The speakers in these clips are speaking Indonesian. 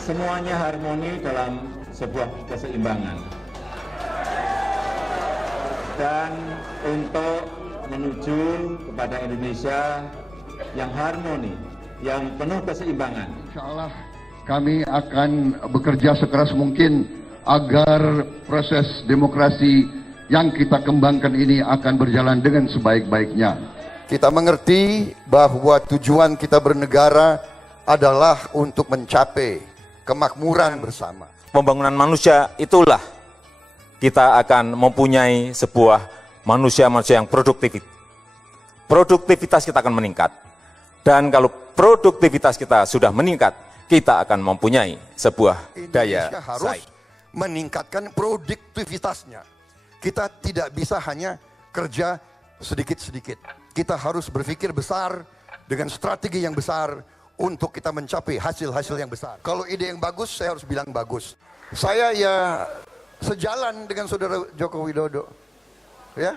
semuanya harmoni dalam sebuah keseimbangan. Dan untuk menuju kepada Indonesia yang harmoni, yang penuh keseimbangan. Insya Allah kami akan bekerja sekeras mungkin agar proses demokrasi yang kita kembangkan ini akan berjalan dengan sebaik-baiknya. Kita mengerti bahwa tujuan kita bernegara adalah untuk mencapai kemakmuran bersama. Pembangunan manusia itulah kita akan mempunyai sebuah manusia-manusia yang produktif. Produktivitas kita akan meningkat. Dan kalau produktivitas kita sudah meningkat, kita akan mempunyai sebuah daya Indonesia harus saing. meningkatkan produktivitasnya. Kita tidak bisa hanya kerja sedikit-sedikit. Kita harus berpikir besar dengan strategi yang besar untuk kita mencapai hasil-hasil yang besar. Kalau ide yang bagus, saya harus bilang bagus. Saya ya sejalan dengan Saudara Joko Widodo. Ya.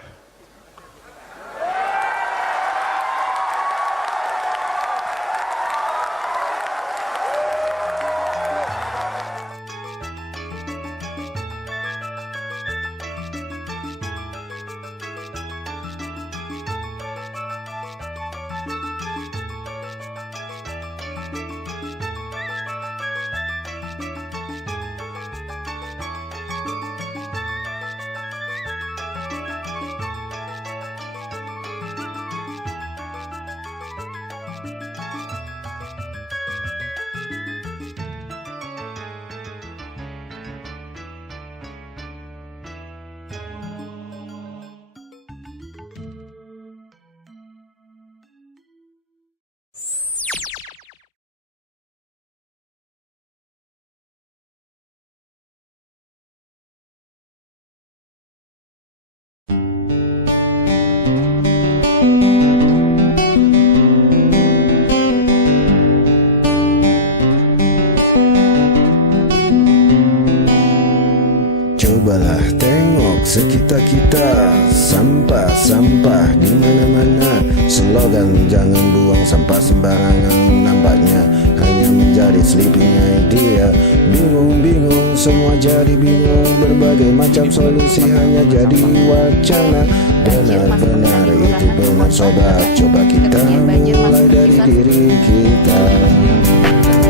Cobalah tengok sekitar kita, sampah-sampah di mana-mana. Slogan jangan buang sampah sembarangan, nampaknya hanya menjadi sleeping idea. Bingung-bingung, semua jadi bingung, berbagai macam solusi hanya jadi wacana. Benar-benar itu benar sobat, coba kita mulai dari diri kita.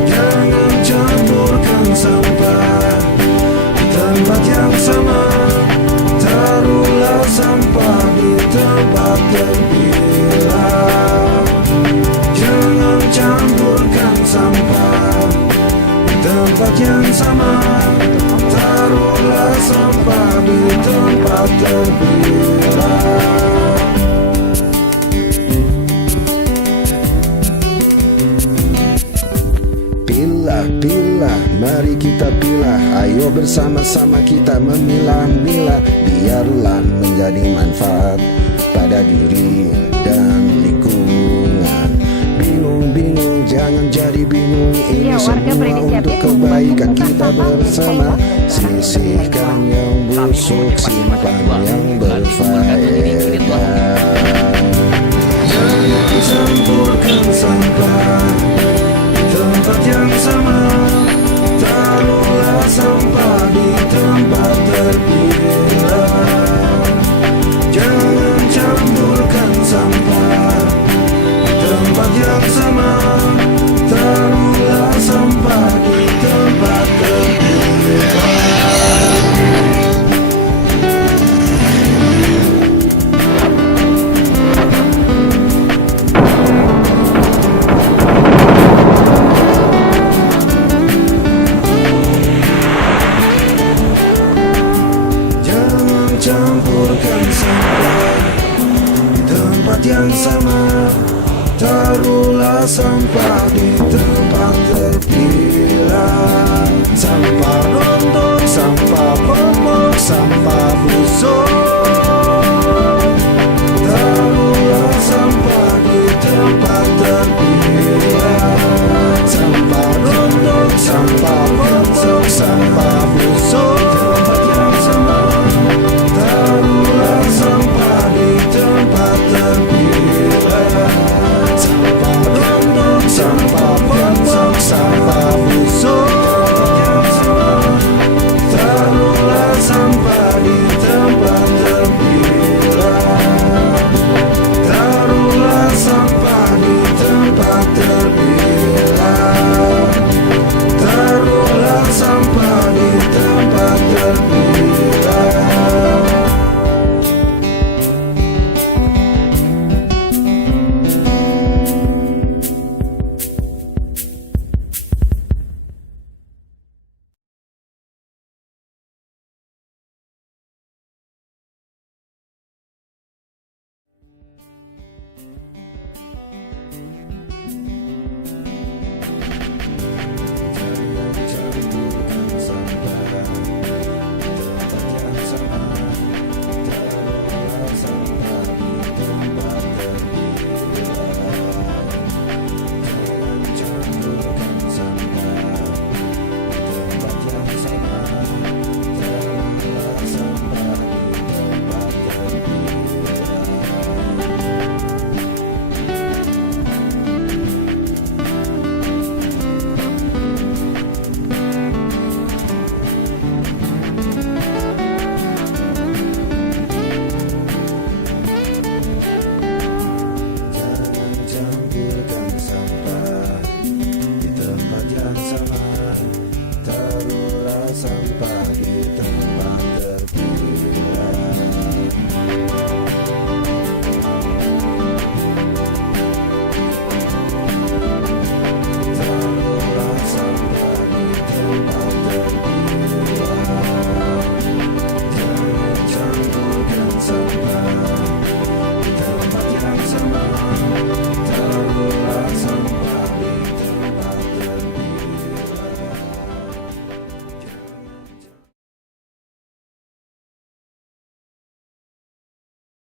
Jangan campurkan sampah tempat yang sama, taruhlah sampah di tempat terpilah. Jangan campurkan sampah di tempat yang sama, taruhlah sampah di tempat terpilah. Pilah, mari kita pilah, ayo bersama-sama kita memilah-milah. Biarlah menjadi manfaat pada diri dan lingkungan. Bingung-bingung, jangan jadi bingung, ini semua untuk kebaikan kita bersama. Sisihkan yang busuk, simpan yang berfaedah. Jangan campurkan sampah tempat yang sama, taruhlah sampah di tempat terpilah. Jangan campurkan sampah di tempat yang sama, taruhlah sampah di tempat terpilah. Campurkan sampah di tempat yang sama, taruhlah sampah di tempat terpilih.